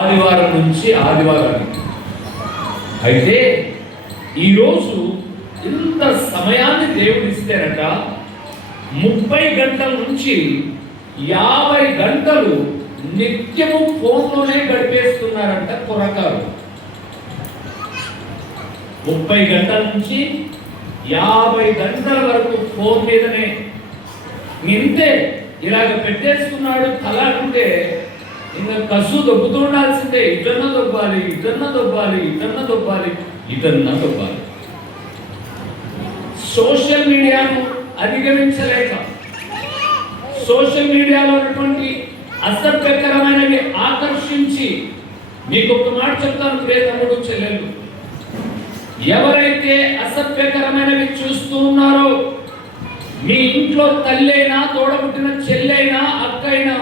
ఆదివారం నుంచి ఆదివారానికి. అయితే ఈరోజు ఇంత సమయాన్ని దేవుడు ఇస్తేనట 30 గంటల నుంచి 50 గంటలు నిత్యము ఫోన్లోనే గడిపేస్తున్నారంట కుర్రకారు. 30 గంటల నుంచి 50 గంటల వరకు ఫోన్ మీదనే ఇంతే ఇలాగ పెట్టేసుకున్నాడు. తల అంటే ఇంకా కసు దొబ్బుతూ ఉండాల్సిందే. ఇటన్నా దొబ్బాలి, ఇటన్నా దొబ్బాలి, ఇటన్నా దొబ్బాలి, ఇటన్నా దొబ్బాలి. సోషల్ మీడియాను అధిగమించలేక సోషల్ మీడియాలో ఉన్నటువంటి అసభ్యకరమైనవి ఆకర్షించి, మీకు ఒక మాట చెప్తాను ప్రియ తమ్ముడు చెల్లెలు, ఎవరైతే అసభ్యకరమైనవి చూస్తూ ఉన్నారో, మీ ఇంట్లో తల్లైనా, తోడబుట్టిన చెల్లైనా, అక్కైనా,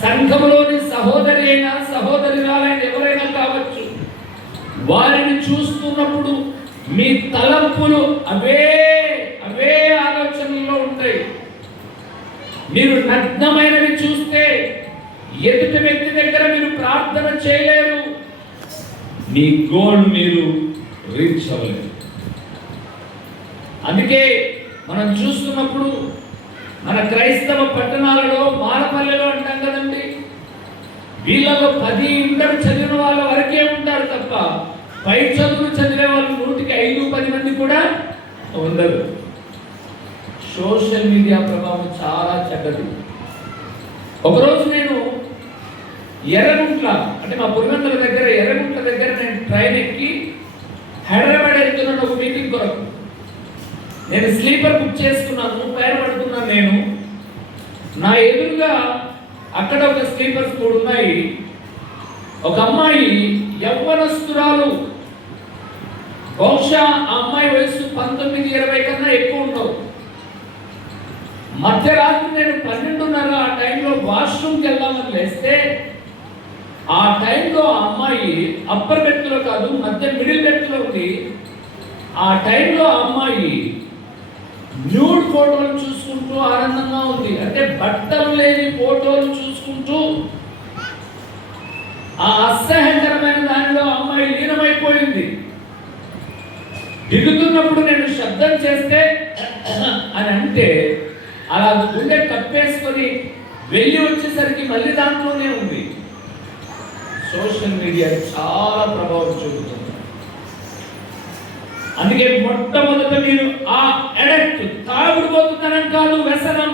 సంఘంలోని సహోదరి అయినా, సహోదరురాలైన ఎవరైనా కావచ్చు, వారిని చూస్తున్నప్పుడు మీ తలంపులు అవే ఆలోచనల్లో ఉంటాయి. మీరు నగ్నమైనవి చూస్తే ఎదుటి వ్యక్తి దగ్గర మీరు ప్రార్థన చేయలేరు, మీ గోల్ మీరు రీచ్ అవ్వలేరు. అందుకే మనం చూస్తున్నప్పుడు మన క్రైస్తవ పట్టణాలలో, మారపల్లెలో అంటాం కదండి, వీళ్ళలో 10 ఇంటర్ చదివిన వాళ్ళ వరకే ఉంటారు తప్ప పై చదువులు చదివే వాళ్ళు 100కి 5-10 మంది కూడా ఉండరు. సోషల్ మీడియా ప్రభావం చాలా చెడ్డది. ఒకరోజు నేను ఎర్రగుంట్ల, అంటే మా పులివెందుల దగ్గర ఎర్రగుంట్ల దగ్గర నేను ట్రైన్ ఎక్కి హైదరాబాద్ వెళ్తున్నాను ఒక మీటింగ్ కొరకు. నేను స్లీపర్ బుక్ చేసుకున్నాను, పైన పడుతున్నాను. నేను నా ఎదురుగా అక్కడ ఒక స్లీపర్స్ కూడా ఉన్నాయి. ఒక అమ్మాయి యవ్వనస్తురాలు, బహుశా ఆ అమ్మాయి వయసు 19-20 కన్నా ఎక్కువ ఉండవు. మధ్యరాత్రి నేను 12:30 ఆ టైంలో వాష్రూమ్కి వెళ్దామని లేస్తే, ఆ టైంలో ఆ అమ్మాయి అప్పర్ బెర్త్లో కాదు, మిడిల్ బెర్త్లో ఉంది. ఆ టైంలో ఆ అమ్మాయి న్యూడ్ ఫోటోలు చూసుకుంటూ ఆనందంగా ఉంది. అంటే బట్టలు లేని ఫోటోలు చూసుకుంటూ ఆ అసహ్యకరమైన దానిలో అమ్మాయి లీనమైపోయింది. దిగుతున్నప్పుడు నేను శబ్దం చేస్తే అని అంటే అలా గుండె కప్పేసుకొని వెళ్ళి వచ్చేసరికి మళ్ళీ దాంట్లోనే ఉంది. సోషల్ మీడియా చాలా ప్రభావం చూపుతుంది. అందుకే మొట్టమొదట మీరు ఆ ఎడక్ట్, తాగుడుపోతున్నాం కాదు వ్యసనం,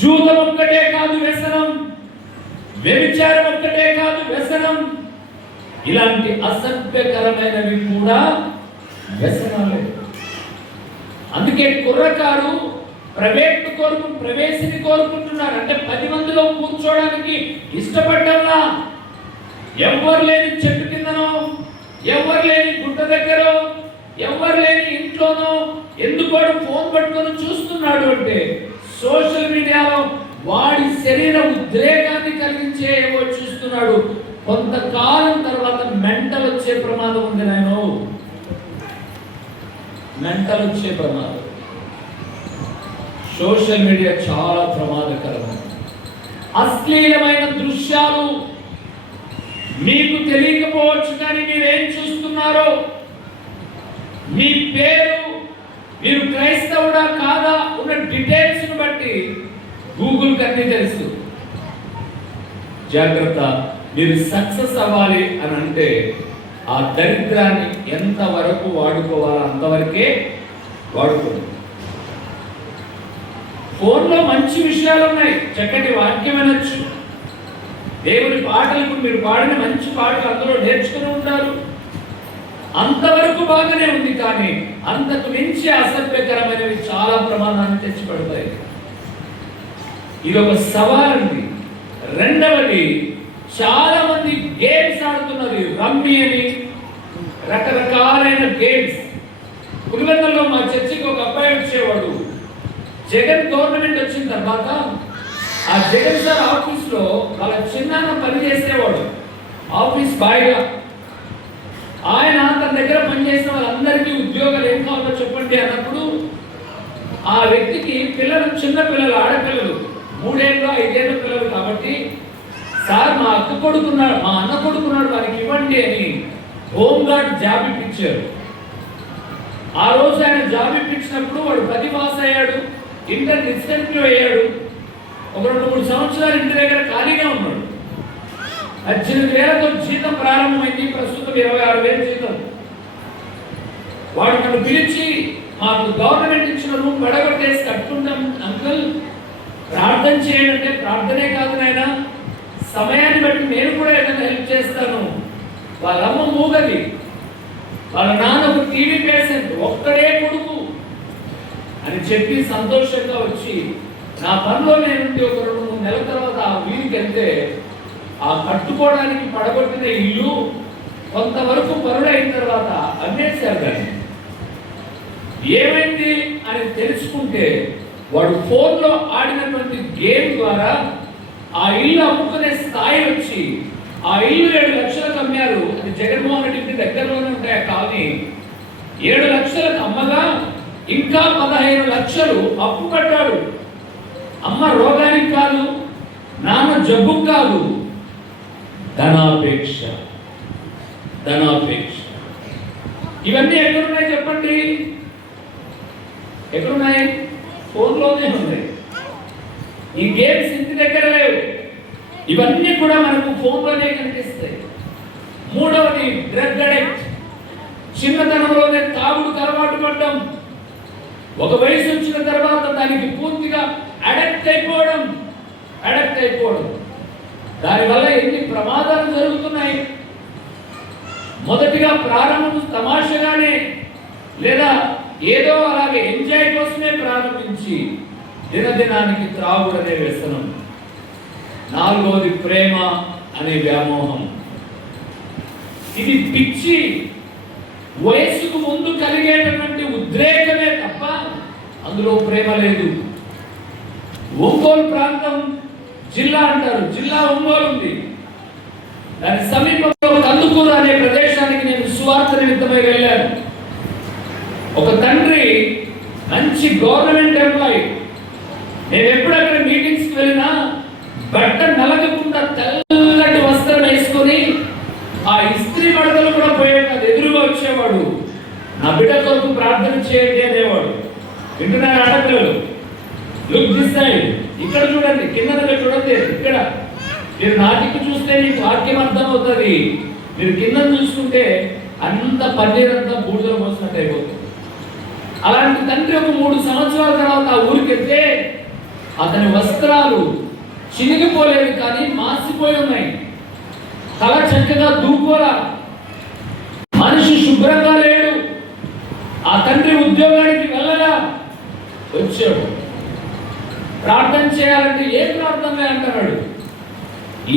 జూదం ఒక్కటే కాదు వ్యసనం, వ్యభిచారం ఒక్కటే కాదు వ్యసనం, ఇలాంటి అసభ్యకరమైనవి కూడా వ్యసనాలే. అందుకే కుర్రకారు ప్రవేశిని కోరుకుంటున్నారు. అంటే 10 మందిలో కూర్చోడానికి ఇష్టపడ్డంలా, ఎవరు లేని చెట్టు కిందనో, ఎవరు లేని గుట్ట దగ్గర, ఎవరు లేని ఇంట్లోనో ఎందుకు ఫోన్ పట్టుకొని చూస్తున్నాడు అంటే, సోషల్ మీడియాలో వాడి శరీర ఉద్రేకాన్ని కలిగించే ఏవో చూస్తున్నాడు. కొంతకాలం తర్వాత మెంటల్ వచ్చే ప్రమాదం ఉంది. నేను మెంటల్ వచ్చే ప్రమాదం. సోషల్ మీడియా చాలా ప్రమాదకరమైనది. అశ్లీలమైన దృశ్యాలు మీకు తెలియకపోవచ్చు, కానీ మీరేం చూస్తున్నారో, మీ పేరు, మీరు క్రైస్తవుడా కాదా ఉన్న డీటెయిల్స్ బట్టి గూగుల్కి అన్నీ తెలుసు. జాగ్రత్త. మీరు సక్సెస్ అవ్వాలి అని అంటే ఆ దరిద్రాన్ని ఎంతవరకు వాడుకోవాలో అంతవరకే వాడుకోండి. ఫోన్లో మంచి విషయాలు ఉన్నాయి, చక్కటి వాక్యం వినొచ్చు, దేవుని పాటలు, ఇప్పుడు మీరు పాడిన మంచి పాటలు అందరూ నేర్చుకుని ఉంటారు, అంతవరకు బాగానే ఉంది. కానీ అంతకు మించి అసభ్యకరమైనవి చాలా ప్రమాదాన్ని తెచ్చిపడతాయి. ఇది ఒక సవాల్ ఉంది. రెండవది, చాలా మంది గేమ్స్ ఆడుతున్నారు, రమ్మీ అని, రకరకాలైన గేమ్స్. పులివెందులలో మా చర్చికి ఒక అబ్బాయి వచ్చేవాడు. జగన్ గవర్నమెంట్ వచ్చిన తర్వాత ఆ జగన్ సార్ ఆఫీస్లో వాళ్ళ చిన్నాన్న పని చేసేవాడు, ఆఫీస్ బాయ్గా. ఆయన తన దగ్గర పనిచేసిన వాళ్ళందరికీ ఉద్యోగాలు ఏం కావాలో చెప్పండి అన్నప్పుడు, ఆ వ్యక్తికి పిల్లలు, చిన్న పిల్లలు, ఆడపిల్లలు, 3 ఏళ్ళు 5 ఏళ్ళ పిల్లలు కాబట్టి సార్ మా అన్న కొడుకున్నాడు వారికి ఇవ్వండి అని హోంగార్డ్ జాబ్ ఇప్పించారు. ఆ రోజు ఆయన జాబ్ ఇప్పించినప్పుడు వాడు 10 పాస్ అయ్యాడు, ఇంటర్ డిస్కంటిన్యూ అయ్యాడు. ఒక 2-3 సంవత్సరాలు ఇంటి దగ్గర ఖాళీగా ఉన్నాడు. 18,000తో జీతం ప్రారంభమైంది. ప్రస్తుతం 26,000 జీతం. వాడు నన్ను పిలిచి, మాకు గవర్నమెంట్ ఇచ్చిన రూమ్ పడగొట్టేసి కట్టుకుంటాం అంకుల్, ప్రార్థన చేయండి అంటే, ప్రార్థనే కాదు నాయన, సమయాన్ని బట్టి నేను కూడా ఏదైనా హెల్ప్ చేస్తాను. వాళ్ళ అమ్మ మూగది, వాళ్ళ నాన్న ఒక టీవీ పేషెంట్, ఒక్కడే కొడుకు అని చెప్పి సంతోషంగా వచ్చి నా పనిలో నేనుండి ఒక 2-3 నెలల తర్వాత ఆ వీధికి వెళ్తే ఆ కట్టుకోవడానికి పడగొట్టిన ఇల్లు కొంతవరకు పరుడైన తర్వాత అమ్మేశారు. కానీ ఏమైంది అని తెలుసుకుంటే వాడు ఫోన్లో ఆడినటువంటి గేమ్ ద్వారా ఆ ఇల్లు అమ్ముకునే స్థాయి వచ్చి ఆ ఇల్లు 7 లక్షలకు అమ్మారు. అది జగన్మోహన్ రెడ్డి ఇంటి దగ్గరలోనే ఉంటాయి కానీ 7 లక్షలకు అమ్మగా ఇంకా 15 లక్షలు అప్పు కట్టాడు. అమ్మ రోగానికి కాదు, నాన్న జబ్బుకు కాదు, ధనాపేక్ష. ఇవన్నీ ఎక్కడున్నాయి చెప్పండి? ఎక్కడున్నాయి? ఫోన్లోనే ఉన్నాయి. ఈ గేమ్స్ ఇంటి దగ్గర లేవు. ఇవన్నీ కూడా మనకు ఫోన్లోనే కనిపిస్తాయి. మూడవది డ్రగ్ అడిక్ట్. చిన్నతనంలోనే తాగుడుకు అలవాటు పడ్డం, ఒక వయసు వచ్చిన తర్వాత దానికి పూర్తిగా అడిక్ట్ అయిపోవడం. దానివల్ల ఎన్ని ప్రమాదాలు జరుగుతున్నాయి. మొదటిగా ప్రారంభం తమాషగానే లేదా ఏదో అలాగే ఎంజాయ్ కోసమే ప్రారంభించి దినదినానికి త్రాగుడనే వ్యసనం. 4వది ప్రేమ అనే వ్యామోహం. ఇది పిచ్చి, వయసుకు ముందు కలిగేటటువంటి ఉద్రేకమే తప్ప అందులో ప్రేమ లేదు. ఒంగోలు ప్రాంతం జిల్లా అంటారు, జిల్లా ఒంగోలు ఉంది. దాని సమీపంలో కందుకూరు అనే ప్రదేశానికి నేను సువార్త నిమిత్తమై వెళ్ళాను. ఒక తండ్రి మంచి గవర్నమెంట్ ఎంప్లాయీ. నేను ఎప్పుడు అక్కడ మీటింగ్స్కి వెళ్ళినా బట్ట నలగకుండా తెల్లటి వస్త్రం వేసుకొని ఆ ఇస్త్రీ మడతలు కూడా పోయే కాదు, ఎదురుగా వచ్చేవాడు. నా బిడ్డ కొరకు ప్రార్థన చేయండి అనేవాడు. వింటున్నారు ఆడపిల్లలు? లుక్ దిస్ సైడ్, ఇక్కడ చూడండి, కింద చూడండి, ఇక్కడ మీరు నాటికి చూస్తే మీకు వాక్యం అర్థం అవుతుంది. మీరు కింద చూసుకుంటే అంత పన్నీరంతా బూడిదలో పోసినట్టు అయిపోతుంది. అలాంటి తండ్రి ఒక 3 సంవత్సరాల తర్వాత ఆ ఊరికి వెళ్తే అతని వస్త్రాలు చినిగిపోలేదు కానీ మాసిపోయి ఉన్నాయి. తల చక్కగా దూకోలా, మనిషి శుభ్రంగా లేడు. ఆ తండ్రి ఉద్యోగానికి వెళ్ళగా వచ్చాడు. ప్రార్థన చేయాలంటే ఏ ప్రార్థన అంటున్నాడు.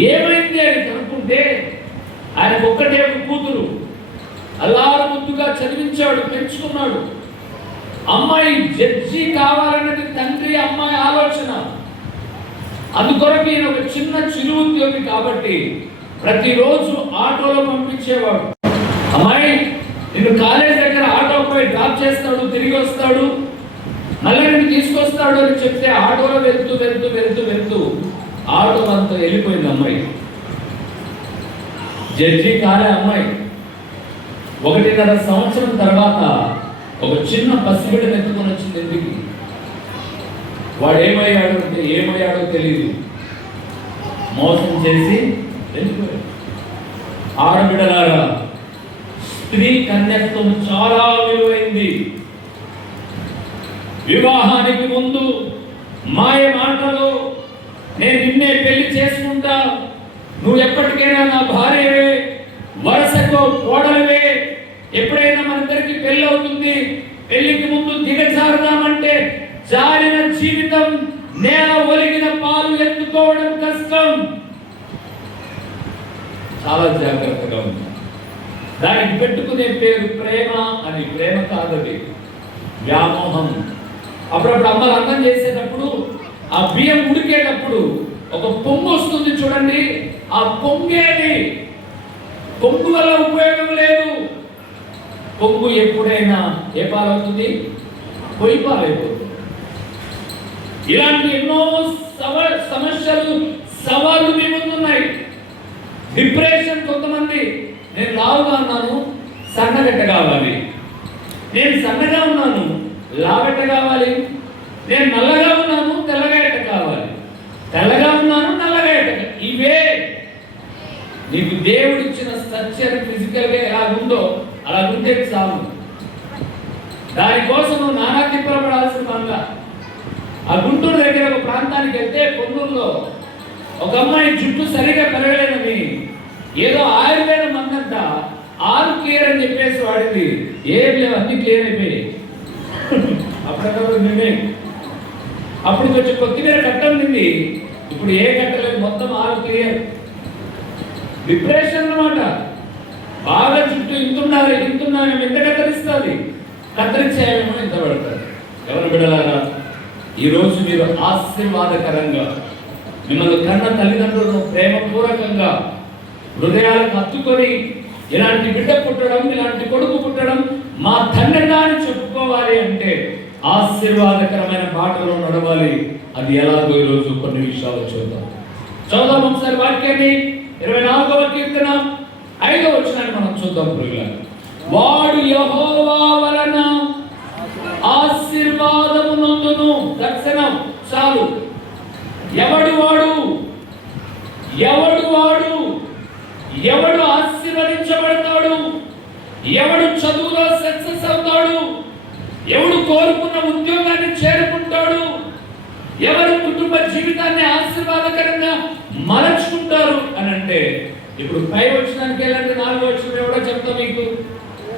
ఏమైంది అని కనుక్కుంటే ఆయనకు ఒక్కటే కూతురు, అల్లారు ముద్దుగా చదివించాడు, పెంచుకున్నాడు. అమ్మాయి జడ్జి కావాలన్నది తండ్రి అమ్మాయి ఆలోచన. అందుకొరకు ఈయన ఒక చిన్న చిరు ఉద్యోగి కాబట్టి ప్రతిరోజు ఆటోలో పంపించేవాడు. అమ్మాయి నిన్ను కాలేజ్ దగ్గర ఆటో పోయి డ్రాప్ చేస్తాడు, తిరిగి వస్తాడు, మళ్ళీ నిన్ను తీసుకొస్తాడు అని చెప్తే ఆటోలో వెళ్తూ ఆటో అంతా వెళ్ళిపోయింది. అమ్మాయి జడ్జి కాలే అమ్మాయి. 1.5 సంవత్సరం తర్వాత ఒక చిన్న పసిబిడ్డను ఎత్తుకొని వచ్చింది ఇంటికి. వాడు ఏమయ్యాడో తెలియదు, మోసం చేసి వెళ్ళిపోయాడు. ఆడబిడ్డలారా, స్త్రీ కన్యత్వం చాలా విలువైంది. వివాహానికి ముందు మాయ మాటలు, నేను నిన్నే పెళ్లి చేసుకుంటా, నువ్వు ఎప్పటికైనా నా భార్యవే, వరుసకు కోడలివే, ఎప్పుడైనా మనందరికీ పెళ్లి అవుతుంది, పెళ్లికి ముందు దిగజారుదామంటే జారిన జీవితం, నేల ఒలిగిన పాలు ఎత్తుకోవడం కష్టం. చాలా జాగ్రత్తగా ఉంది. దానికి పెట్టుకునే పేరు ప్రేమ అని. ప్రేమ కాదది, వ్యామోహం. అప్పుడప్పుడు అమ్మలు అన్నం చేసేటప్పుడు ఆ బియ్యం ఉడికేటప్పుడు ఒక పొంగు వస్తుంది చూడండి. ఆ పొంగేది, పొంగు వల్ల ఉపయోగం లేదు. పొంగు ఎప్పుడైనా ఏ పాలవుతుంది? పొయ్యి పాలైపోతుంది. ఇలాంటి ఎన్నో సమస్యలు, సవాళ్ళు మీ ముందున్నాయి. డిప్రెషన్. కొంతమంది నేను లావుగా ఉన్నాను, సన్నగట్ట కావాలి. నేను సన్నగా ఉన్నాను, లాగట్ట కావాలి. నేను నల్లగా ఉన్నాను, తెల్లగా ఎట్ట కావాలి. తెల్లగా ఉన్నాను, నల్లగా ఎట్ట. ఇవే నీకు దేవుడిచ్చిన స్ట్రక్చర్ ఫిజికల్గా ఎలా ఉందో అలా ఉంటే చాలు. దానికోసం నువ్వు నానా తిప్పలు పడాల్సిన పనుల. ఆ గుంటూరు దగ్గర ఒక ప్రాంతానికి వెళ్తే పొన్నూరులో ఒక అమ్మాయి జుట్టు సరిగా పెరగలేదని ఏదో ఆయుర్వేద మందంట ఆల్ క్లియర్ అని చెప్పేసి వాడింది. ఏం లేవు, అన్ని క్లియర్ అయిపోయాయి. అప్పుడప్పుడు నిన్నే అప్పుడు కొంచెం కొత్తిమీర కట్ట ఉంది, ఇప్పుడు ఏ కట్టలేదు, మొత్తం ఆల్ క్లియర్. డిప్రెషన్ అన్నమాట. బాగా చుట్టూ ఇంతున్నారు ఎంత కత్తిరిస్తుంది, కత్తిరించేమో ఇంత పడతారు. ఎవరు బిడ్డలారా, ఈరోజు మీరు ఆశీర్వాదకరంగా మిమ్మల్ని కన్న తల్లిదండ్రులను ప్రేమపూర్వకంగా హృదయాలకు హత్తుకొని ఇలాంటి బిడ్డ పుట్టడం, ఇలాంటి కొడుకు పుట్టడం మా తండ్రిగా అని చెప్పుకోవాలి అంటే ఆశీర్వాదకరమైన బాటలో నడవాలి. అది ఎలాగో ఈరోజు కొన్ని విషయాలు చూద్దాం ఒకసారి వాక్యాన్ని. 24వ కీర్తన 5వ వచనాన్ని మనం చూద్దాం ప్రియులారా. వాడు యెహోవా వలన ఆశీర్వాదము నొందును. దర్శనం చాలు. ఎవడు వాడు, ఎవడు ఆశీర్వదించబడతాడు, ఎవడు చదువులో సక్సెస్ అవుతాడు, ఎవడు కోరుకున్న ఉద్యోగాన్ని చేరుకుంటాడు, ఎవరు కుటుంబ జీవితాన్ని ఆశీర్వాదకరంగా మలచుకుంటారు అని అంటే, ఇప్పుడు 5వ వచనానికి వెళ్ళండి. 4వ వచనం ఎవడో చెప్తా మీకు.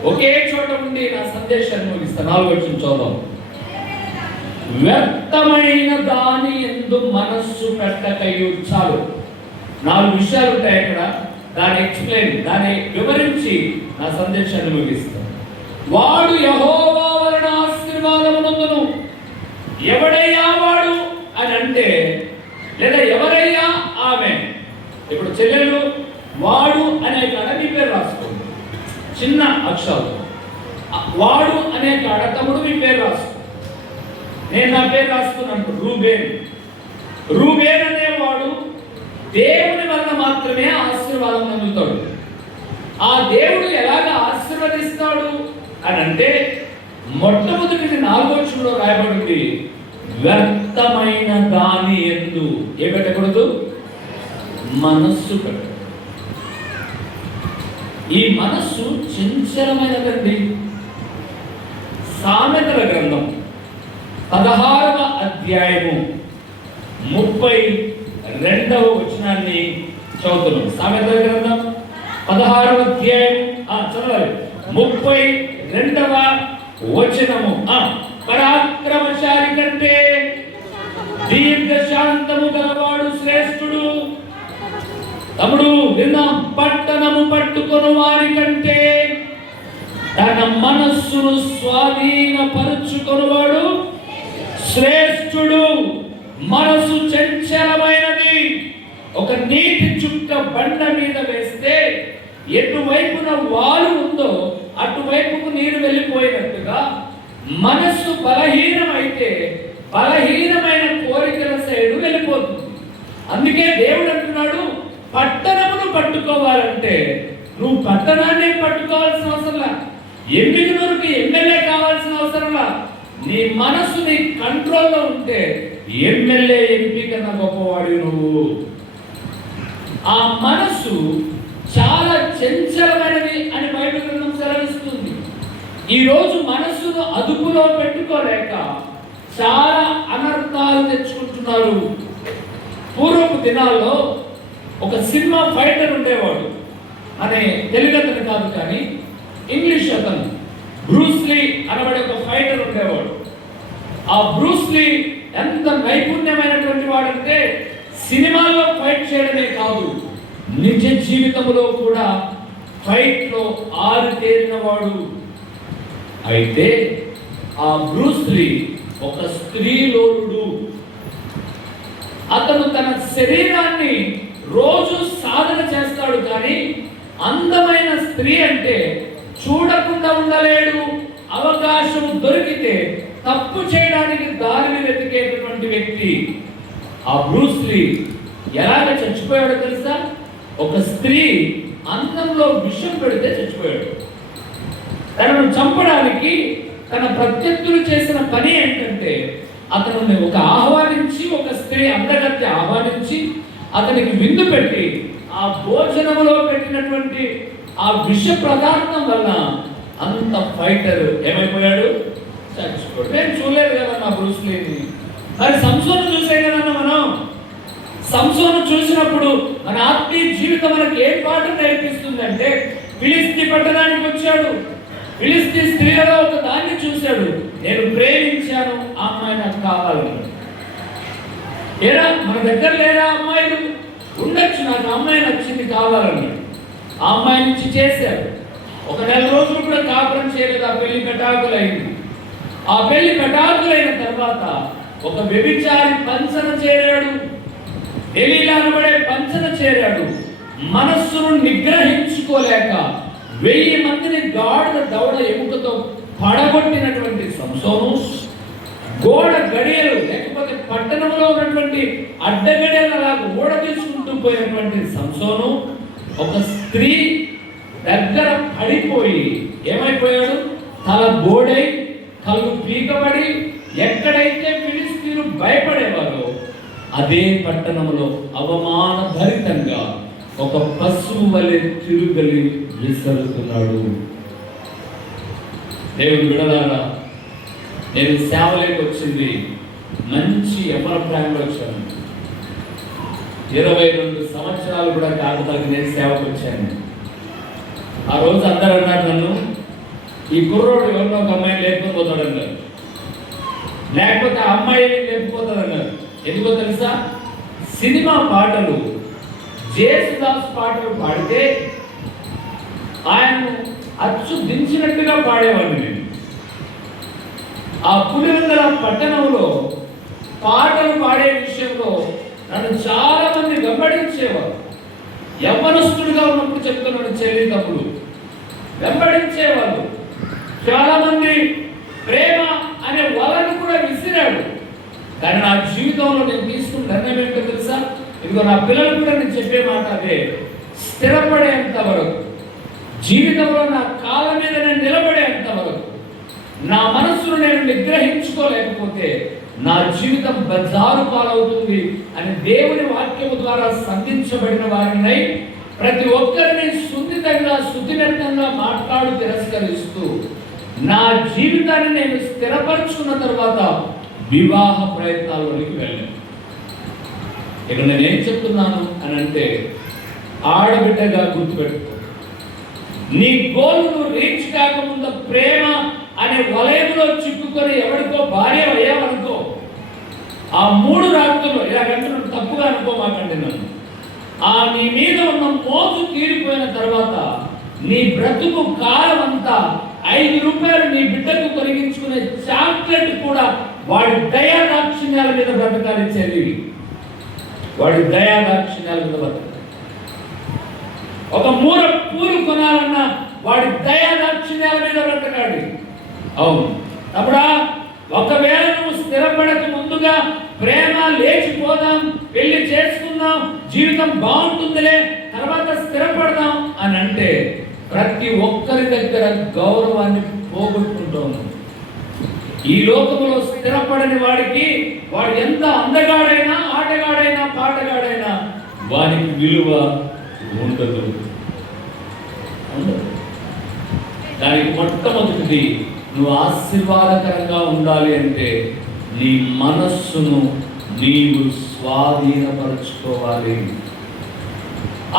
ఒకే చోట ఉండి నా సందేశాన్ని ముగిస్తా. 4వ వచనం చూద్దాం. వ్యర్థమైన దాని యందు మనస్సు పెట్టకయు. చాలు. 4 విషయాలు ఉంటాయి అక్కడ. దాన్ని ఎక్స్ప్లెయిన్, దాన్ని వివరించి నా సందేశాన్ని ముగిస్తాను. వాడు యెహోవా వలన ఆశీర్వాదము నొందును. ఎవడయ్యా వాడు అని అంటే, లేదా ఎవరయ్యా ఆమె. ఇప్పుడు చెల్లెలు వాడు అనే కాడ మీ పేరు రాసుకోండి, చిన్న అక్షరాలు. వాడు అనే కాడ తమ్ముడు మీ పేరు రాసుకోండి. నేను నా పేరు రాసుకున్నాను, రూబేన్. రూబేన్ అనేవాడు దేవుని వలన మాత్రమే ఆశీర్వాదం అందుతాడు. ఆ దేవుడు ఎలాగ ఆశీర్వదిస్తాడు అని అంటే, మొట్టమొదటి 4వ వచనంలో రాయబడింది, వ్యర్థమైన దాని యందు ఏ పెట్టకూడదు, మనస్సు పెట్ట. ఈ మనస్సు చంచలమైనదండి. సామెతల గ్రంథం 16వ అధ్యాయము 32వ వచనాన్ని చదువుతున్నాం. సామెతల గ్రంథం 16వ అధ్యాయం చదవాలి. 32వ వచనము. పరాక్రమశాలి కంటే దీర్ఘశాంతము గలవాడు శ్రేష్ఠుడు. తమ్ముడు విన్నాం. పట్టణము పట్టుకొను వారి కంటే తన మనస్సును స్వాధీనపరుచుకొనువాడు శ్రేష్ఠుడు. మనసు చంచలమైనది. ఒక నీటి చుక్క బండ మీద వేస్తే ఎటువైపున వాలు ఉందో అటువైపుకు నీరు వెళ్ళిపోయినట్టుగా మనస్సు బలహీనమైతే బలహీనమైన కోరికల సైడు వెళ్ళిపోతుంది. అందుకే దేవుడు అంటున్నాడు, పట్టణమును పట్టుకోవాలంటే నువ్వు పట్టణాన్ని పట్టుకోవాల్సిన అవసరంలా, ఎమ్మిదినూరుకి ఎమ్మెల్యే కావాల్సిన అవసరంలా. నీ మనసు నీ కంట్రోల్లో ఉంటే ఎమ్మెల్యే ఎంపీ కన్నా గొప్పవాడు నువ్వు. ఆ మనసు చాలా చంచలమైనది అని బైబిల్ గ్రంథం సెలవిస్తుంది. ఈరోజు మనసును అదుపులో పెట్టుకోలేక చాలా అనర్థాలు తెచ్చుకుంటున్నారు. పూర్వపు దినాల్లో ఒక సినిమా ఫైటర్ ఉండేవాడు. అనే తెలుగు అతను కాదు కానీ ఇంగ్లీష్ అతను, బ్రూస్లీ అనబడే ఒక ఫైటర్ ఉండేవాడు. ఆ బ్రూస్లీ ఎంత నైపుణ్యమైనటువంటి వాడంటే సినిమాల్లో ఫైట్ చేయడమే కాదు, నిజ జీవితంలో కూడా ఫైట్లో ఆరితేరిన వాడు. అయితే ఆ బ్రూస్లీ ఒక స్త్రీలోలుడు. అతను తన శరీరాన్ని రోజు సాధన చేస్తాడు, కానీ అందమైన స్త్రీ అంటే చూడకుండా ఉండలేడు. అవకాశం దొరికితే తప్పు చేయడానికి దారిని వెతికేటటువంటి వ్యక్తి. ఆ బ్రూస్లీ ఎలాగ చచ్చిపోయాడో తెలుసా? ఒక స్త్రీ అన్నంలో విషం పెడితే చచ్చిపోయాడు. తనను చంపడానికి తన ప్రత్యర్థులు చేసిన పని ఏంటంటే అతను ఒక స్త్రీ అందగత్తె ఆహ్వానించి అతనికి విందు పెట్టి ఆ భోజనంలో పెట్టినటువంటి ఆ విష పదార్థం వల్ల అంత ఫైటర్ ఏమైపోయాడు, చచ్చిపోయాడు. నేను చూడలేదు కదా నా బ్రూస్ లీని. మరి సంసోను చూసే కదా మనం. సంసోను చూసినప్పుడు మన ఆత్మీయ జీవితం మనకి ఏం పాఠం నేర్పిస్తుందంటే, ఫిలిస్తీ పట్టణానికి వచ్చాడు, ఫిలిస్తీ స్త్రీలలో ఒక దాన్ని చూశాడు, నేను ప్రేమించాను, ఆ అమ్మాయి నాకు కావాలని. ఏరా మన దగ్గర లేరా అమ్మాయిలు? ఉండొచ్చు, నాకు అమ్మాయి నచ్చింది కావాలని. ఆ అమ్మాయి నుంచి చేశాడు. ఒక నెల రోజులు కూడా కాపురం చేయలేదు. ఆ పెళ్లి పెటాకులైంది. ఆ పెళ్లి పెటాకులైన తర్వాత ఒక వ్యభిచారి పంచన చేరాడు, దెలీలా అనబడే పంచన చేరాడు. మనస్సును నిగ్రహించుకోలేక 1000 మందిని గాడిద దవడ ఎముకతో పడగొట్టినటువంటి సంసోను, గోడ గడియలు లేకపోతే పట్టణంలో ఉన్నటువంటి అడ్డగడియలలాగా ఊడదీసుకుంటూ పోయినటువంటి సంసోను ఒక స్త్రీ దగ్గర పడిపోయి ఏమైపోయాడు, తల బోడై కళ్ళు పీకబడి, ఎక్కడైతే ఫిలిస్తీయులు భయపడేవారో అదే పట్టణంలో అవమానభరితంగా ఒక పశువు వలె తిరుగలి విసరుతున్నాడు. దేవుడు విడదారా, నేను సేవలోకి వచ్చింది మంచి అభిప్రాయంలో వచ్చాను. 22 సంవత్సరాలు కూడా కాకపోతే నేను సేవకు వచ్చాను. ఆ రోజు అందరూ అన్నారు నన్ను, ఈ కుర్రోడు ఎవరినో ఒక అమ్మాయిని లేకపోతాడన్నారు, లేకపోతే ఆ అమ్మాయి లేకపోతాడన్నారు. ఎందుకో తెలుసా? సినిమా పాటలు, జేసుదాస్ పాటలు పాడితే ఆయన్ను అచ్చు దించినట్టుగా పాడేవాడిని నేను. ఆ పులివెందుల పట్టణంలో పాటలు పాడే విషయంలో నన్ను చాలా మంది వెంబడించేవారు. యవ్వనస్తుడిగా ఉన్నప్పుడు చెప్తున్నాడు, చెల్లి తమ్ముడు వెంబడించేవాళ్ళు. చాలా మంది ప్రేమ అనే వలను కూడా విసిరాడు. కానీ నా జీవితంలో నేను తీసుకున్న నిర్ణయం ఏంటో తెలుసా? ఇదిగో నా పిల్లలు కూడా నేను చెప్పే మాట అదే, స్థిరపడేంత వరకు, జీవితంలో నా కాళ్ళ మీద నేను నిలబడేంత వరకు, నా మనస్సును నేను నిగ్రహించుకోలేకపోతే నా జీవితం బజారు పాలవుతుంది అని దేవుని వాక్యము ద్వారా సంధించబడిన వారినై ప్రతి ఒక్కరిని సున్నితంగా శుద్ధినత్తంగా మాట్లాడు తిరస్కరిస్తూ నా జీవితాన్ని నేను స్థిరపరచుకున్న తర్వాత వివాహ ప్రయత్నాల్లోనికి వెళ్ళాను. ఇక నేనేం చెప్తున్నాను అని అంటే, ఆడబిడ్డగా గుర్తుపెట్టుకో, నీ గోల్ను రీచ్ కాకముందు ప్రేమ అనే వలయంలో చిక్కుకొని ఎవరికో భార్య అయ్యావనుకో, ఆ 3 రాత్రులు ఇలాగంటే నువ్వు తప్పుగా అనుకోమాకండి నన్ను, ఆ నీ మీద ఉన్న మోజు తీరిపోయిన తర్వాత నీ బ్రతుకు కాలం అంతా 5 రూపాయలు నీ బిడ్డకు తొలగించుకునే చాక్లెట్ కూడా వాడి దయా దాక్షిణ్యాల మీద బ్రతకాలిచ్చేది. వాడి దయా దాక్షిణ్యాల మీద బ్రతకాలి. ఒక మూర పూలు కొనాలన్నా వాడి దయా దాక్షిణ్యాల మీద బ్రతకాలి. అవును అప్పుడా, ఒకవేళ నువ్వు స్థిరపడక ముందుగా ప్రేమ లేచిపోదాం, పెళ్లి చేసుకుందాం, జీవితం బాగుంటుందిలే, తర్వాత స్థిరపడదాం అని అంటే ప్రతి ఒక్కరి దగ్గర గౌరవాన్ని పోగొట్టుకుంటాము. ఈ లోకంలో స్థిరపడని వాడికి, వాడు ఎంత అందగాడైనా, ఆటగాడైనా, పాటగాడైనా వానికి విలువ ఉండదు. దానికి మొట్టమొదటిది, నువ్వు ఆశీర్వాదకరంగా ఉండాలి అంటే నీ మనస్సును నీవు స్వాధీనపరచుకోవాలి.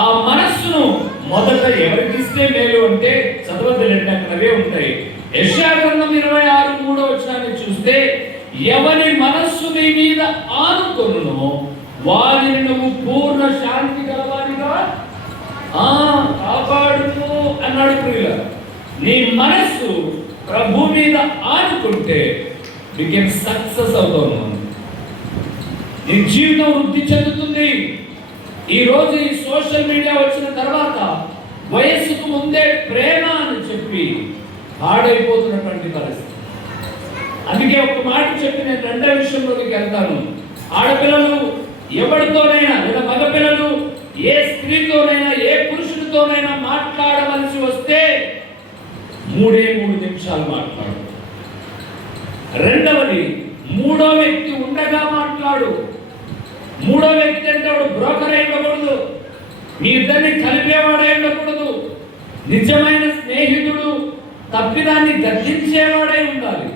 ఆ మనస్సును మొదట ఎవరికిస్తే మేలు అంటే చదవద్దులంటే అక్కడవే ఉంటాయి. యెషయా గ్రంథం 26:3 చూస్తే, ఎవరి మనస్సు నీ మీద ఆనుకొనునో వారిని నువ్వు పూర్ణ శాంతి గలవారిగా కాపాడును అన్నాడు. ప్రియుల, నీ మనస్సు ప్రభు మీద ఆనుకుంటే నీకేం సక్సెస్ అవుతావు, నీ జీవితం వృద్ధి చెందుతుంది. ఈ రోజు ఈ సోషల్ మీడియా వచ్చిన తర్వాత వయస్సుకు ముందే ప్రేమ అని చెప్పి పాడైపోతున్నటువంటి పరిస్థితి. అందుకే ఒక మాట చెప్పి నేను రెండో విషయంలోకి వెళ్తాను. ఆడపిల్లలు ఎవరితోనైనా లేదా మగపిల్లలు ఏ స్త్రీతోనైనా ఏ పురుషుడితోనైనా మాట్లాడవలసి వస్తే 3 నిమిషాలు మాట్లాడు. రెండవది, మూడో వ్యక్తి ఉండగా మాట్లాడు. మూడో వ్యక్తి అంటే వాడు బ్రోకర్ అయి ఉండకూడదు, మీ ఇద్దరిని కలిపేవాడే ఉండకూడదు, నిజమైన స్నేహితుడు, తప్పిదాన్ని గర్జించేవాడే ఉండాలి.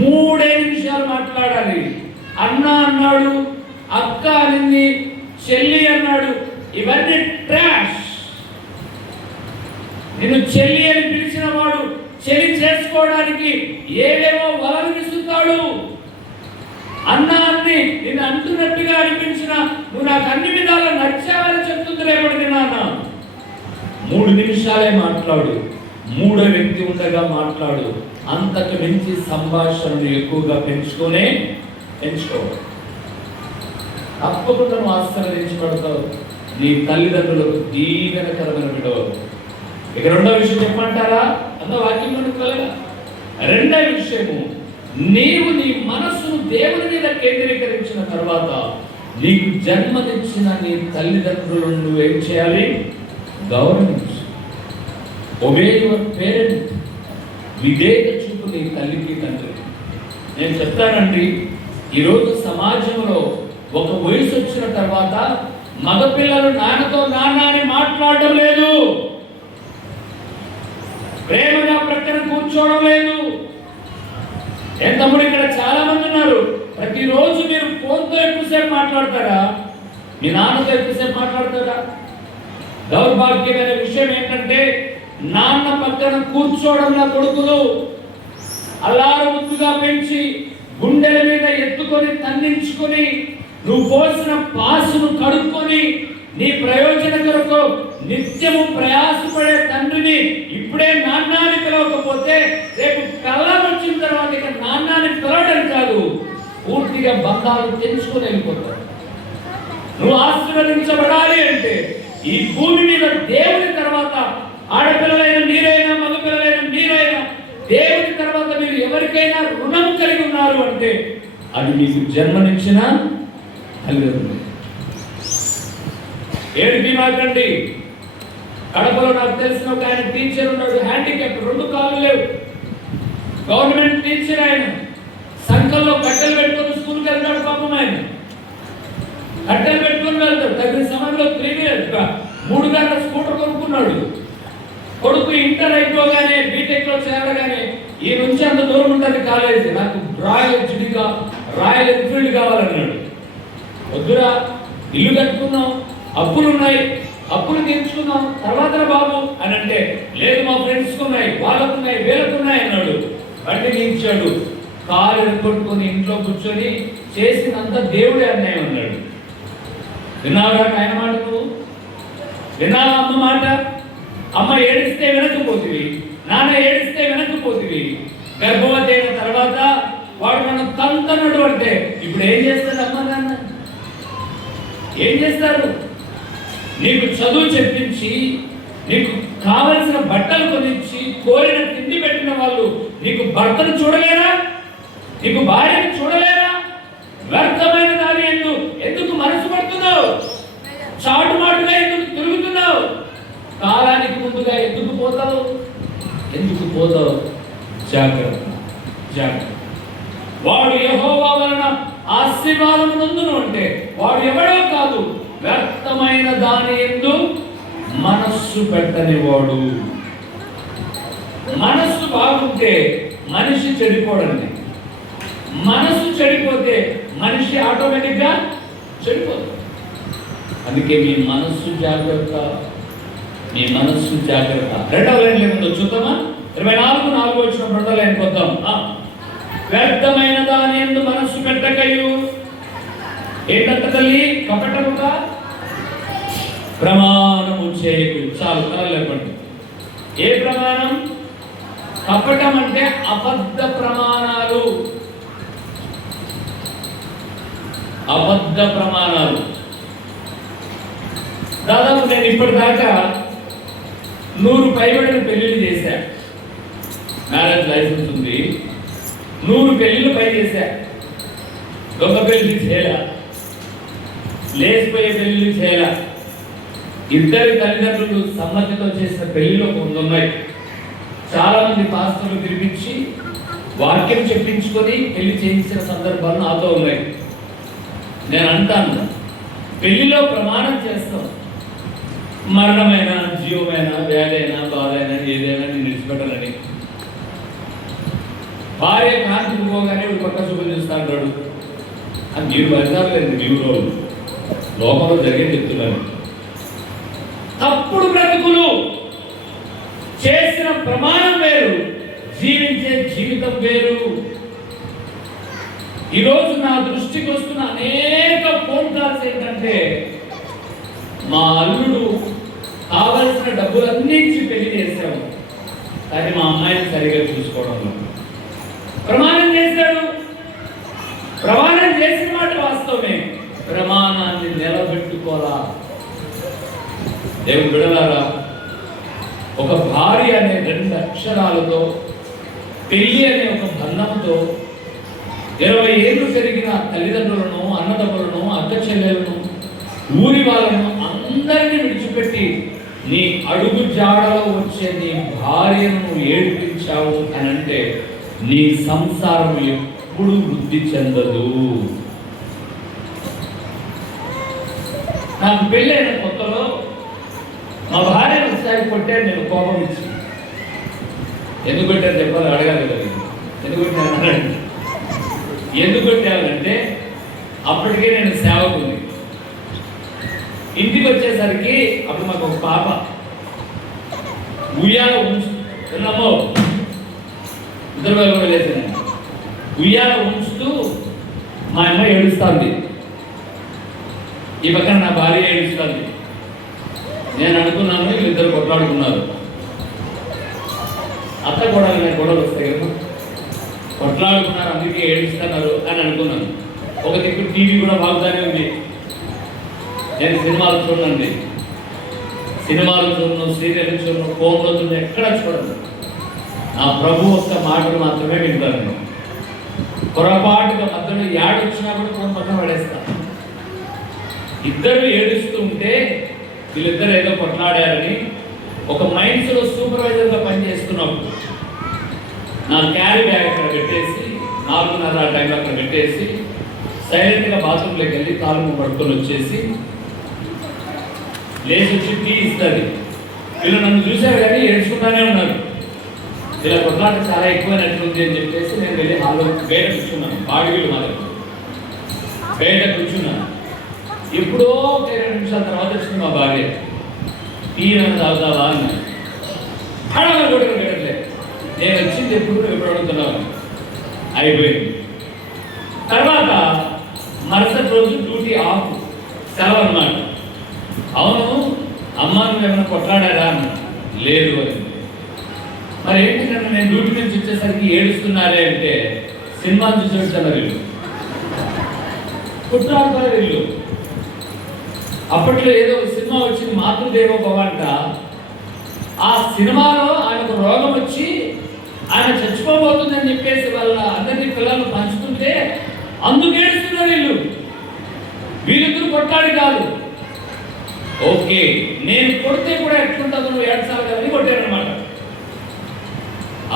3 నిమిషాలు మాట్లాడాలి. అన్న అన్నాడు, అక్క అనింది, చెల్లి అన్నాడు, ఇవన్నీ ట్రాష్. నిన్ను చెల్లి అని పిలిచిన వాడు చెల్లి చేసుకోవడానికి ఏవేవో వలలు విసురుతాడు. అన్న అన్ని నిన్ను అంటున్నట్టుగా అనిపించిన నువ్వు నాకు అన్ని విధాలు నచ్చావని చెప్తుంది రేపటి నాన్న. 3 నిమిషాలే మాట్లాడు. మూడో వ్యక్తి ఉండగా మాట్లాడు. అంతకు మించి సంభాషణను ఎక్కువగా పెంచుకో. తప్పకుండా నువ్వు ఆశీర్వదించబడతావు. నీ తల్లిదండ్రులకు దీవెనకరమైన విడవ. ఇక రెండో విషయం చెప్పమంటారా? అంత వాక్యం కలగా. రెండో విషయము, నీవు నీ మనస్సును దేవుని మీద కేంద్రీకరించిన తర్వాత నీకు జన్మనిచ్చిన నీ తల్లిదండ్రులను నువ్వేం చేయాలి? గౌరవించు. Obey your parent. విధేయత చూపు నీ తల్లికి తండ్రికి. నేను చెప్తానండి, ఈరోజు సమాజంలో ఒక వయసు వచ్చిన తర్వాత మగపిల్లలు నాన్నతో నాన్న అని మాట్లాడడం లేదు, ప్రేమగా ప్రక్కన కూర్చోవడం లేదు. ఏం తమ్ముడు, ఇక్కడ చాలా మంది ఉన్నారు, ప్రతిరోజు మీరు ఫోన్తో ఎక్కువసేపు మాట్లాడతారా? మీ నాన్నతో ఎక్కువసేపు మాట్లాడతారా? దౌర్భాగ్యమైన విషయం ఏంటంటే, నాన్న పక్కన కూర్చోవడం నా కొడుకులు అల్లారు ముద్దుగా పెంచి గుండెల మీద ఎత్తుకొని తన్నించుకొని నువ్వు పోసిన పాసును కడుక్కొని నీ ప్రయోజన కొరకు నిత్యము ప్రయాసపడే తండ్రిని ఇప్పుడే నాన్నని పిలవకపోతే రేపు కళ్ళం వచ్చిన తర్వాత ఇక నాన్నని పిలవడం కాదు, పూర్తిగా బంధాలు తెంచుకొని వెళ్ళిపోతారు. నువ్వు ఆశీర్వదించబడాలి అంటే ఈ భూమి మీద దేవుని తర్వాత ఆడపిల్లలైన మీరైనా మగపిల్లలైన మీరైనా దేవుని తర్వాత మీరు ఎవరికైనా రుణం కలిగి ఉన్నారు అంటే అది మీకు జన్మనిచ్చిన తల్లిదండ్రులు. ఏడుపి మాకండి. కడపలో నాకు తెలిసిన ఒక ఆయన టీచర్ ఉన్నాడు, హ్యాండిక్యాప్, 2 కాళ్ళు లేవు, గవర్నమెంట్ టీచర్. ఆయన సంఘంలో కట్టెలు పెట్టుకొని స్కూల్కి వెళ్తాడు. పాపం ఆయన కట్టెలు పెట్టుకొని వెళ్తాడు. తగిన సమయంలో 3 వీలర్ 3 గంటల స్కూటర్ కొనుక్కున్నాడు. కొడుకు ఇంటర్ అయిపోగానే బీటెక్ లో చేరగానే ఈ నుంచి అంత దూరం ఉంటుంది కాలేజీ, నాకు రాయల్ ఎన్ఫీల్డ్ కావాలన్నాడు. వద్దురా, ఇల్లు కట్టుకున్నాం, అప్పులు ఉన్నాయి, అప్పులు తీర్చుకున్నాం, తర్వాత బాబు అని అంటే, లేదు మా ఫ్రెండ్స్కి ఉన్నాయి, వాళ్ళకున్నాయి, వీళ్ళకున్నాయి అన్నాడు. బండి తీర్చాడు. కారు కొట్టుకొని ఇంట్లో కూర్చొని చేసినంత దేవుడే అన్యాయం అన్నాడు. విన్నావురా ఆయన మాట? నువ్వు విన్నావా అమ్మ మాట? అమ్మ ఏడిస్తే వెనకపోతివి, నాన్న ఏడిస్తే వెనకపోతివి. గర్భవతి అయిన తర్వాత వాడు మనం తంతనడు అంటే ఇప్పుడు ఏం చేస్తాడు అమ్మ నాన్న? ఏం చేస్తారు? నీకు చదువు చెప్పించి, నీకు కావలసిన బట్టలు కొనిచ్చి, కోరిన తిండి పెట్టిన వాళ్ళు నీకు భర్తను చూడలేరా? నీకు భార్యను చూడలేరా? వ్యర్థమైన దాని ఎందుకు మనసు పడుతున్నావు? చాటుమాటుగా ఎందుకు తిరుగుతున్నావు? కాలానికి ముందుగా ఎందుకు పోతావు? జాగ్రత్త. వాడు యెహోవా వలన ఆశీర్వాదం నందును అంటే వాడు ఎవడో కాదు, వ్యర్థమైన దాని యందు మనస్సు పెట్టనివాడు. మనస్సు బాగుంటే మనిషి చెడిపోడండి. మనస్సు చెడిపోతే మనిషి ఆటోమేటిక్గా చెడిపోతాడు. అందుకే మీ మనస్సు జాగ్రత్త. రెండవ లైన్ ఏముందో చూద్దామా? 24 వచ్చిన రెండవ లైన్ కొద్దాం. వ్యర్థమైన దాని యందు మనస్సు పెట్టకయు. ఏంటంట తల్లి? కపటముగా ప్రమాణము చేయకు. చాలు, కలలేపండి. ఏ ప్రమాణం? కపటం అంటే అబద్ధ ప్రమాణాలు. దాదాపు నేను ఇప్పటిదాకా 100 పైబడిన పెళ్లిళ్ళు చేశా. మ్యారేజ్ లైసెన్స్ ఉంది. 100 పెళ్లిళ్ళు పై చేశా. దొంగ పెళ్లి చేయాల, లేచిపోయే పెళ్లి చేయాల, ఇద్దరి తల్లిదండ్రులు సమ్మతితో చేసిన పెళ్లిలో కొన్ని ఉన్నాయి. చాలా మంది పాస్టర్లు పిలిపించి వాక్యం చెప్పించుకొని పెళ్లి చేయించిన సందర్భాలు నాతో ఉన్నాయి. నేను అంటాను, పెళ్లిలో ప్రమాణం చేస్తాం, మరణమైన, జీవమైన, వ్యాధైనా, బాధైనా, ఏదైనా నేను విడిచిపెట్టాలని. భార్య కాంతికి పోగానే పక్క చూపులు చూస్తా అంటాడు. అది మీరు వర్గాలేదు, మీరు లోకంలో జరిగే చెప్తున్నాను. తప్పుడు బ్రతుకులు చేసిన ప్రమాణం వేరు, జీవించే జీవితం వేరు. ఈరోజు నా దృష్టికి వస్తున్న అనేక ఫోన్ కాల్స్ ఏంటంటే, మా అల్లుడు కావలసిన డబ్బులన్నీ ఇచ్చి పెళ్లి చేశాము, కానీ మా అమ్మాయిని సరిగా చూసుకోవడం. ప్రమాణం చేశాడు, ప్రమాణం చేసిన మాట వాస్తవమే, ప్రమాణాన్ని నిలబెట్టుకోవాలా. దేవుడు బిడలారా, ఒక భార్య అనే 2 అక్షరాలతో, పెళ్లి అనే ఒక బంధంతో 20 ఏళ్ళు పెరిగిన తల్లిదండ్రులను, అన్నదమ్ములను, అక్క చెల్లెలను, ఊరి వాళ్ళను అందరినీ విడిచిపెట్టి నీ అడుగు జాడలో వచ్చే నీ భార్యను నువ్వు ఏడిపించావు అని అంటే నీ సంసారం ఎప్పుడు వృద్ధి చెందదు. నాకు పెళ్ళైన కొత్తలో మా భార్య ఒకసారి కొట్టాడు, నేను కోపం ఇచ్చి. ఎందుకు కొట్టారు చెప్పాలి, అడగాలి కదా. ఎందుకు కొట్టాను, ఎందుకు కొట్టానంటే అప్పటికే నేను సేవకుంది. ఇంటికి వచ్చేసరికి అప్పుడు మాకు ఒక పాప ఉయ్యాల ఉంచుతున్నామో, ఇద్దరు కూడా లేసాను. ఉయ్యాల ఉంచుతూ మా అమ్మ ఏడుస్తుంది, ఈ పక్కన నా భార్య ఏడుస్తుంది. నేను అనుకున్నాను వీళ్ళిద్దరు కొట్లాడుకున్నారు. అత్త కూడా గొడవలు వస్తాయి కదా, కొట్లాడుకున్నారు అందుకే ఏడుస్తున్నారు అని అనుకున్నాను. ఒక దిక్కు టీవీ కూడా బాగుతానే ఉంది. నేను సినిమాలు చూడండి, సినిమాలు చూడను, సీరియల్ చూడను, ఫోన్లో చూడను, ఎక్కడ చూడను. నా ప్రభు ఒక్క మాటలు మాత్రమే వింటాను. పొరపాటుగా మధ్యలో యాడొచ్చినా కూడా ఫోన్ పక్కన పడేస్తాను. ఇద్దరు ఏడుస్తూ ఉంటే వీళ్ళిద్దరు ఏదో కొట్లాడారని ఒక మైన్స్లో సూపర్వైజర్గా పనిచేస్తున్నప్పుడు నా క్యారీ బ్యాగ్ అక్కడ పెట్టేసి 4:30 ఆ టైంలో అక్కడ పెట్టేసి సైలెంట్గా బాత్రూంలోకి వెళ్ళి తాలూకు పడుకొని వచ్చేసి లేచి వచ్చి టీ ఇస్తుంది. వీళ్ళు నన్ను చూశారు కానీ ఏడ్చుకుంటానే ఉన్నారు. ఇలా కొట్లాట చాలా ఎక్కువైనట్లుంది అని చెప్పేసి నేను వెళ్ళి హాల్లో బయట కూర్చున్నాను. బాడిగిళ్ళు మా దగ్గర బయట కూర్చున్నాను. ఎప్పుడో 20 నిమిషాల తర్వాత వచ్చింది మా భార్య. టీ నన్ను తాగుతావా అన్నాను. అడగ కూడా పెట్టలేదు. నేను వచ్చింది ఎప్పుడు అడుగుతున్నాను. అయిపోయింది. తర్వాత మరుసటి రోజు డ్యూటీ ఆఫ్, సెలవు అన్నమాట. అవును అమ్మ నువ్వు ఏమైనా కొట్లాడారా అన్న. లేదు అని. మరి ఏంటంటే నేను డ్యూటీ నుంచి వచ్చేసరికి ఏడుస్తున్నారే అంటే సినిమా చూసి వచ్చాను. వీళ్ళు కుట్రాడుతారు. వీళ్ళు అప్పట్లో ఏదో సినిమా వచ్చింది మాతృదేవో భవ అంట. ఆ సినిమాలో ఆయనకు రోగం వచ్చి ఆయన చచ్చిపోబోతుందని చెప్పేసి వాళ్ళ అందరినీ పిల్లలు పంచుతుంటే అందుకు ఏడుస్తున్నారు వీళ్ళు. వీళ్ళిద్దరు కొట్టాడు కాదు. ఓకే నేను కొడితే కూడా ఎట్లుంటుందో నువ్వు ఏడ్చాలి కదని కొట్టారనమాట.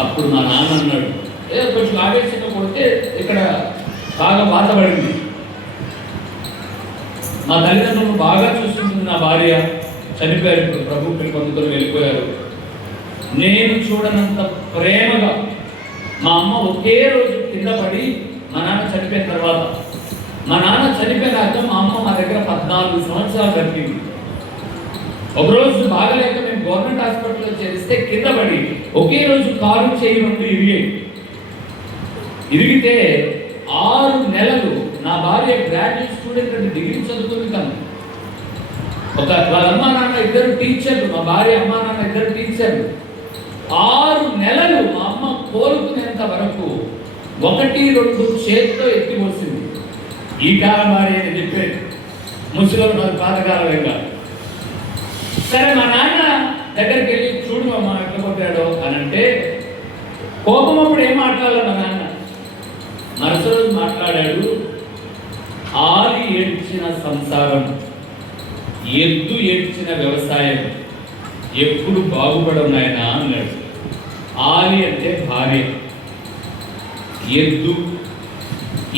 అప్పుడు మా నాన్న అన్నాడు, ఏదో కొంచెం ఆవేశంగా కొడితే ఇక్కడ బాగా బాధపడింది. మా తల్లిదండ్రులను బాగా చూసుకుంటుంది నా భార్య. చనిపోయారు, ఇప్పుడు ప్రభు పొందుకొని వెళ్ళిపోయారు. నేను చూడనంత ప్రేమగా మా అమ్మ ఒకే రోజు కింద పడి మా నాన్న చనిపోయిన తర్వాత, మా నాన్న చనిపోయినాక మా అమ్మ మా దగ్గర 14 సంవత్సరాలు గడిపింది. ఒకరోజు బాగలేక మేము గవర్నమెంట్ హాస్పిటల్లో చేరిస్తే కింద పడి ఒకే రోజు కారు చేయి 2 ఇరిగితే 6 నెలలు నా భార్య గ్రాడ్యుయేట్ స్టూడెంట్ అంటే డిగ్రీ చదువుతుంది. తను వాళ్ళ అమ్మా నాన్న ఇద్దరు టీచర్లు, మా భార్య అమ్మా నాన్న ఇద్దరు టీచర్లు. 6 నెలలు మా అమ్మ కోలుకునేంత వరకు 1-2 చేతితో ఎత్తిపోసింది. ఈ కాలం భార్య అని చెప్పేది ముసలి మరి పాతకాలంగా. సరే మా నాన్న దగ్గరికి వెళ్ళి చూడు మా అమ్మ ఎట్లా కొట్టాడో అని అంటే కోపం అప్పుడు ఏం మాట్లాడాలి మా నాన్న. మరుసటి రోజు మాట్లాడాడు, ఆలి ఏడ్చిన సంసారం ఎద్దు ఏడ్చిన వ్యవసాయం ఎప్పుడు బాగుపడున్నాయనా అన్నాడు. ఆలి అంటే భార్య, ఎద్దు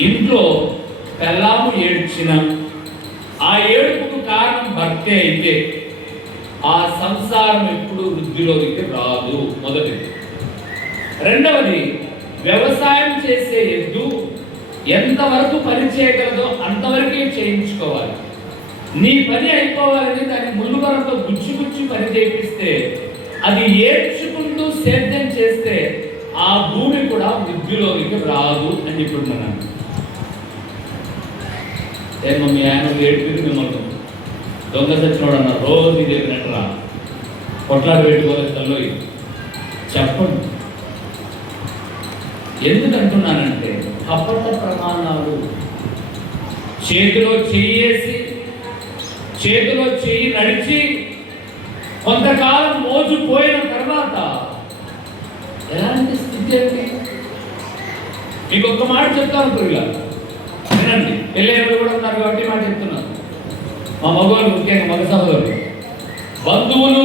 ఇంట్లో పెళ్ళాము ఏడ్చిన ఆ ఏడుపుకు కారణం భర్తే అయితే ఆ సంసారం ఎప్పుడు వృద్ధిలోకి రాదు. మొదటిది. రెండవది, వ్యవసాయం చేసే ఎద్దు ఎంతవరకు పని చేయగలదో అంతవరకే చేయించుకోవాలి. నీ పని అయిపోవాలని దాని ముళ్ళువరంతో గుచ్చి పని చేపిస్తే అది ఏడ్చుకుంటూ సేద్యం చేస్తే ఆ భూమి కూడా వృద్ధిలోకి రాదు అని చెప్తున్నాను. మీ ఆయన ఏడుపుకి మిమ్మల్ని దొంగ సచ్చినోడు అన్నారు. రోజు ఇదే వినట్రా కొట్లాడు పెట్టుకోలేదు తల్లు చెప్పండి. ఎందుకంటున్నానంటే కపట ప్రమాణాలు చేతిలో చెయ్యేసి చేతిలో చెయ్యి నడిచి కొంతకాలం మోజుపోయిన తర్వాత ఎలాంటి స్థితి అంటే మీకు ఒక్క మాట చెప్తాను ప్రియుల, వినండి. పెళ్ళైనప్పుడు కూడా ఉన్నారు కాబట్టి మాట చెప్తున్నాను. మా మగవాళ్ళు ముఖ్యంగా మగ సహోదరులు, బంధువులు,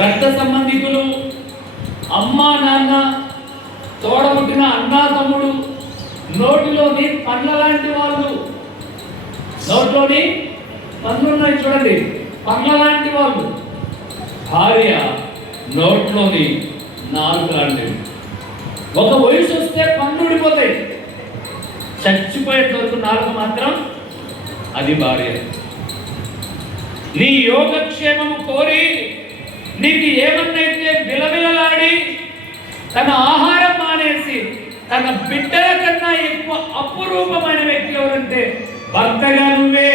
రక్త సంబంధికులు, అమ్మా నాన్న, తోడబుట్టిన అన్నా తమ్ముడు, నోటిలోని పండ్ల లాంటి వాళ్ళు, నోట్లోని పండ్లు ఉన్నాయి చూడండి, పండ్ల లాంటి వాళ్ళు, భార్య నోట్లోని నాలుగు లాంటివి. ఒక వయసు వస్తే పండ్లు ఊడిపోతాయి, చచ్చిపోయేంత వరకు నాలుగు మాత్రం అది భార్య. నీ యోగక్షేమము కోరి నీకు ఏమన్నైతే విలవిలలాడి తన ఆహారం మానేసి తన బిడ్డల కన్నా ఎక్కువ అపురూపమైన వ్యక్తి ఎవరంటే భర్తగా నువ్వే.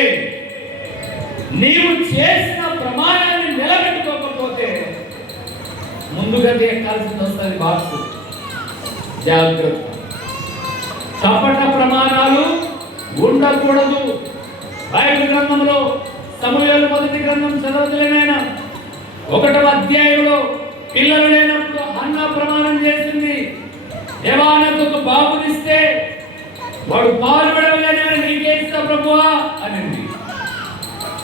నీవు చేసిన ప్రమాణాన్ని నిలబెట్టుకోకపోతే ముందుగా ఎక్కాల్సింది వస్తుంది బాక్స్. జాగ్రత్త. కపట ప్రమాణాలు ఉండకూడదు. బైబిల్ గ్రంథంలో సమూయేలు మొదటి గ్రంథం చదవలేనైనా 1వ అధ్యాయంలో పిల్లలు లేనప్పుడు హన్నా ప్రమాణం చేసింది, దేవా నాకు ఒక బాబునిస్తే వాడు పాలు విడవలేని నీకే ఇస్తా ప్రభువా అనింది.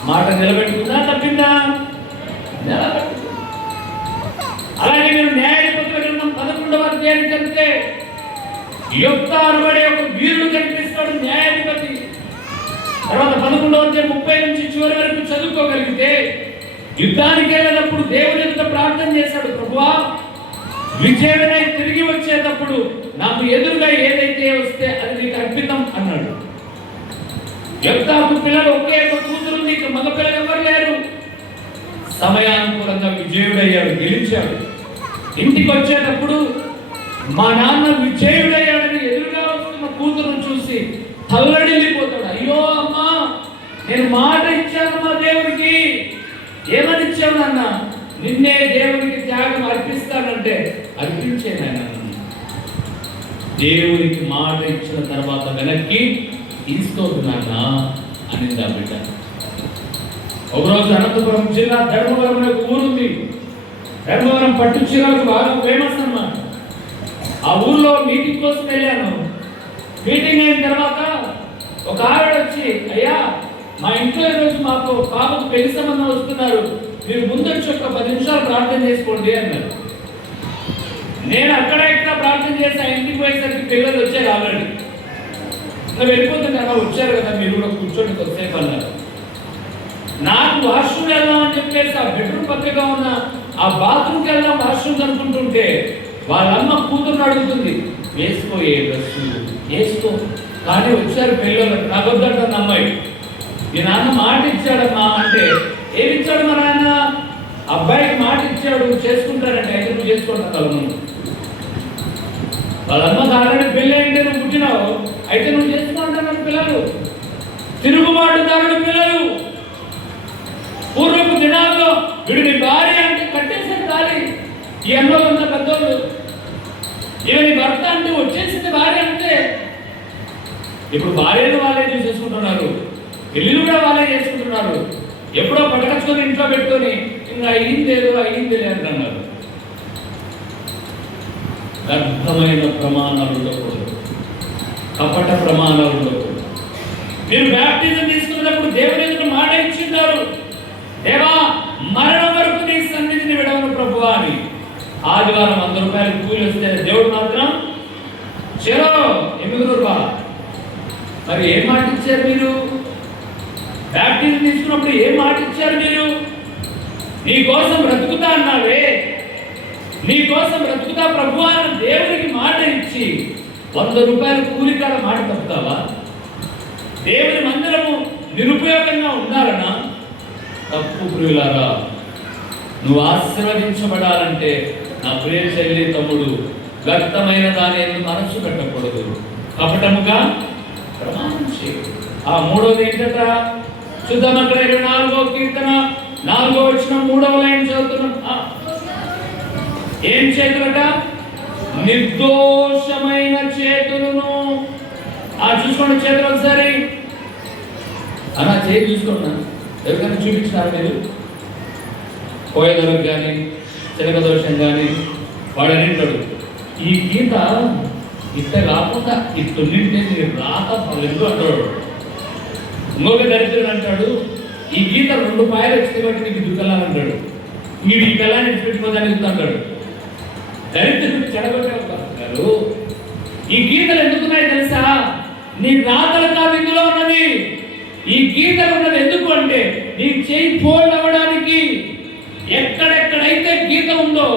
మాట నిలబెట్టుకుందా తప్పిందా? నిలబెట్టుకుందా. అలాగే మీరు న్యాయాధిపతుల గ్రంథం 11వ అధ్యాయం చదివితే యొఫ్తా అనబడే ఒక వీరుడు కనిపిస్తాడు, న్యాయాధిపతి. తర్వాత 11వ అధ్యాయం 30 నుంచి చివరి వరకు చదువుకోగలిగితే యుద్ధానికి వెళ్ళినప్పుడు దేవుని ఎదుట ప్రార్థన చేశాడు, ప్రభువా విజయుడై తిరిగి వచ్చేటప్పుడు నాకు ఎదురుగా ఏదైతే వస్తే అది నీకు అర్పితం అన్నాడు. యొఫ్తాకు పిల్లలు ఒకే ఒక కూతురు, నీకు మగ పిల్లలు ఎవరు లేరు. సమయానుకూలంగా విజయుడయ్యాడు, గెలిచాడు. ఇంటికి వచ్చేటప్పుడు మా నాన్న విజయుడయ్యాడని ఎదురుగా వస్తున్న కూతురును చూసి తల్లడిల్లిపోతాడు. అయ్యో అమ్మా, నేను మాట ఇచ్చాను మా దేవుడికి. ఏమని ఇచ్చావు నాన్న? నిన్నే దేవుడికి త్యాగం అర్పిస్తానంటే అర్పించేనాయన. దేవుడికి మాట ఇచ్చిన తర్వాత వెనక్కి తీసుకోదు నాన్న అనింది ఆ బిడ్డ. ఒకరోజు అనంతపురం జిల్లా ధర్మవరం ఊరుంది. ధర్మవరం పట్టు చీరలకు బాగా ఫేమస్ అన్నమాట. ఆ ఊర్లో మీటింగ్ కోసం వెళ్ళాను. మీటింగ్ అయిన తర్వాత ఒక ఆవిడ వచ్చి, అయ్యా మా ఇంట్లో ఈరోజు మాకు పాపకు పెళ్లి సంబంధం వస్తున్నారు, మీరు ముందొచ్చి ఒక 10 నిమిషాలు ప్రార్థన చేసుకోండి అన్నారు. నేను అక్కడ ఇక్కడ ప్రార్థన చేసి ఆ ఇంటికి పోయేసరికి పిల్లలు వచ్చారు. ఆల్రెడీ ఇంకా వెళ్ళిపోతుంది కదా, వచ్చారు కదా మీరు కూడా కూర్చోండి కొద్దిసేపు అన్నారు. నాకు వాష్రూమ్ వెళ్దామని చెప్పేసి ఆ బెడ్రూమ్ పక్కగా ఉన్న ఆ బాత్రూమ్కి వెళ్దాం వాష్రూమ్ అనుకుంటుంటే వాళ్ళమ్మ కూతురుని అడుగుతుంది, వేసుకో ఏ డ్రెస్సు వేసుకో. కానీ వచ్చారు పిల్లలు, నాకొద్దంటున్న అమ్మాయి. మీ నాన్న మాట ఇచ్చాడమ్మా అంటే, ఏమి ఇచ్చాడు మా నాన్న? అబ్బాయికి మాట ఇచ్చాడు, చేసుకుంటారంటే. అయితే నువ్వు చేసుకుంటావు. వాళ్ళమ్మ కారణం పెళ్ళి అంటే నువ్వు పుట్టినావు, అయితే నువ్వు చేసుకుంటాను. పిల్లలు తిరుగుబాటుదారుడు పిల్లలు. పూర్వపు దినాల్లో వీడిని భార్య అంటే కట్టేసారు తాళి. ఈ అన్నోళ్ళు ఉన్న పెద్దోళ్ళు, ఈవెని భర్త అంటే వచ్చేసింది భార్య అంటే. ఇప్పుడు భార్యను వాళ్ళే చేసుకుంటున్నారు, పెళ్ళిళ్ళు కూడా వాళ్ళే చేసుకుంటున్నారు. ఎప్పుడో పట్టకచ్చుకొని ఇంట్లో పెట్టుకొని ఇంకా అయ్యిందేదో అంటున్నారు. వ్యర్థమైన ప్రమాణాలు ఉండకూడదు, కపట ప్రమాణాలు ఉండకూడదు. మీరు బ్యాప్టిజం తీసుకున్నప్పుడు దేవుని ఎదుట మాట ఇచ్చింటారు, దేవా మరణం వరకు నీ సన్నిధిని విడవను ప్రభువా అని. ఆదివారం 100 రూపాయలు కూలి వస్తే దేవుడు మాత్రం చెరో 8 రూపాయలు. మరి ఏం మాట ఇచ్చారు మీరు? బ్యాప్టిజం తీసుకున్నప్పుడు ఏం మాట ఇచ్చారు మీరు? నీ కోసం బ్రతుకుతా అన్నావే, నీ కోసం బ్రతుకుతా ప్రభు అని దేవుడికి మాట ఇచ్చి 100 రూపాయలు కూలికాడ మాట తప్పుతావా? దేవుని మందిరము నిరుపయోగంగా ఉండాలనా? తప్పు ప్రియులారా. నువ్వు ఆశీర్వదించబడాలంటే నా ప్రియ శైలి తమ్ముడు, వ్యక్తమైన దాని ఎందుకు మనస్సు పెట్టకూడదు, కపటముగా ప్రమాణం చేయదు. ఆ మూడవది ఏంటట చూద్దాం. అక్కడ 24వ కీర్తన 4వ వచనం 3వ లైన్ చదువుతున్నాం. ఏం చేతులట? నిర్దోషమైన చేతులను. చూసుకోండి చేతులు ఒకసారి. అలా చేతి చూసుకున్నా ఎవరికైనా చూపించినారు మీరు? పోయేదలకు కానీ చిలక దోషం కానీ వాడనింటాడు. ఈ గీత ఇట్ట కాకుండా ఇట్టుంటే మీరు రాత పల్లెలు అంటాడు. ఇంకొక దరిద్రుడు అంటాడు, ఈ గీత 2 పాయలు వచ్చింది కాబట్టి నీకు దుఃఖాలంటాడు. వీడు ఈ కళాన్ని పెట్టుకోదానికి అంటాడు. దరిద్రుడు చెడగొట్టారు. ఈ గీతలు ఎందుకున్నాయి తెలుసా? నీ రాతలు కాదు ఇందులో ఉన్నది. ఈ గీతలు ఉన్నది ఎందుకు అంటే నీ చేయి ఫోల్డ్ అవ్వడానికి. ఎక్కడెక్కడైతే గీత ఉందో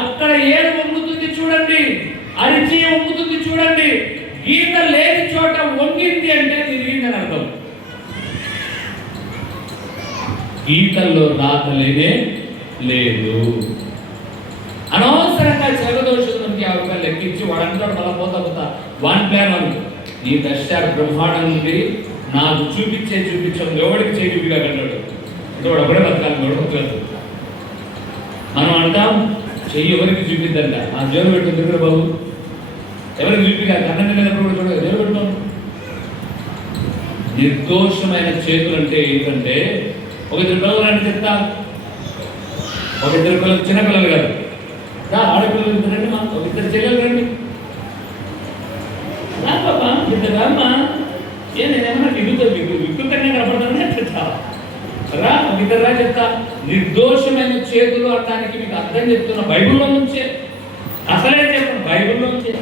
అక్కడ ఏడు వంగుతుంది చూడండి, అరిచి వంగుతుంది చూడండి. గీత లేని చోట వంగింది అంటే తిరిగిందని అర్థం. గీతల్లో రాత లేనే లేదు. అనవసరంగా జగదోషులకి అవకాశం లెక్కించి వాడంటాడు మళ్ళా పోతా వన్ ప్లాన్ అని. నీ దర్శనాలు బ్రహ్మాండం నుండి నాకు చూపించాం ఎవరికి చేయుగా కన్నాడు. వాడు అప్పుడే బతకాలి, వాడు బతకలేదు. మనం అంటాం చెయ్యి ఎవరికి చూపిద్దంట. ఆ జోరు పెట్టు తిరుగుడు బాబు, ఎవరికి చూపిగా కన్నం తినేటప్పుడు కూడా చూడ జోరు పెడతాం. నిర్దోషమైన చేతులు అంటే ఏంటంటే ఒక 2 పిల్లలు అని చెప్తా, ఒక 2 పిల్లలు చిన్న పిల్లలు కాదు, ఆడపిల్లలు రండి, మా ఒక 2 చెల్లెలు రండి, రా బాబా 2 రామ్మా. నేనేమన్నా వికృతంగా కనపడతానని రా, ఒక 2 రా చెప్తా. నిర్దోషమైన చేతులు అనడానికి మీకు అర్థం చెప్తున్నా బైబిల్లో నుంచే, అసలే చెప్పండి బైబిల్లో నుంచే.